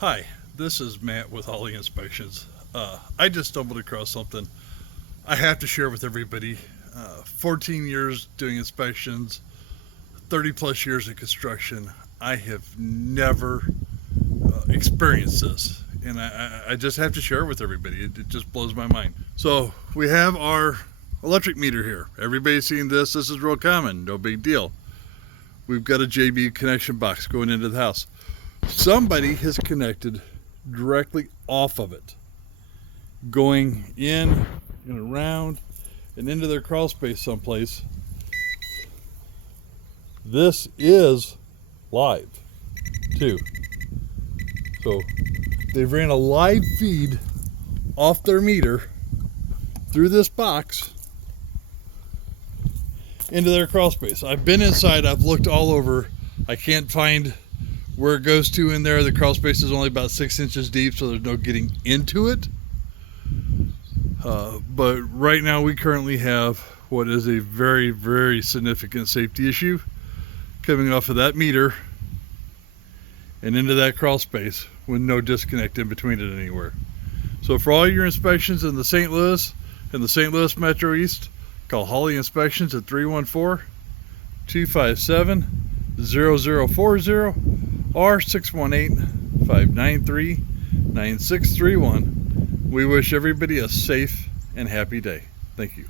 Hi, this is Matt with Holly Inspections. I just stumbled across something I have to share with everybody. 14 years doing inspections, 30 plus years in construction. I have never experienced this, and I just have to share it with everybody. It just blows my mind. So, we have our electric meter here. Everybody's seen this. This is real common, no big deal. We've got a JB connection box going into the house. Somebody has connected directly off of it, going in and around and into their crawl space someplace. This is live too. So they've ran a live feed off their meter through this box into their crawl space. I've been inside, I've looked all over. I can't find where it goes to in there. The crawl space is only about 6 inches deep, so there's no getting into it. But right now we currently have what is a very, very significant safety issue coming off of that meter and into that crawl space with no disconnect in between it anywhere. So for all your inspections in the St. Louis and the St. Louis Metro East, call Holly Inspections at 314-257-0040 or 618-593-9631. We wish everybody a safe and happy day. Thank you.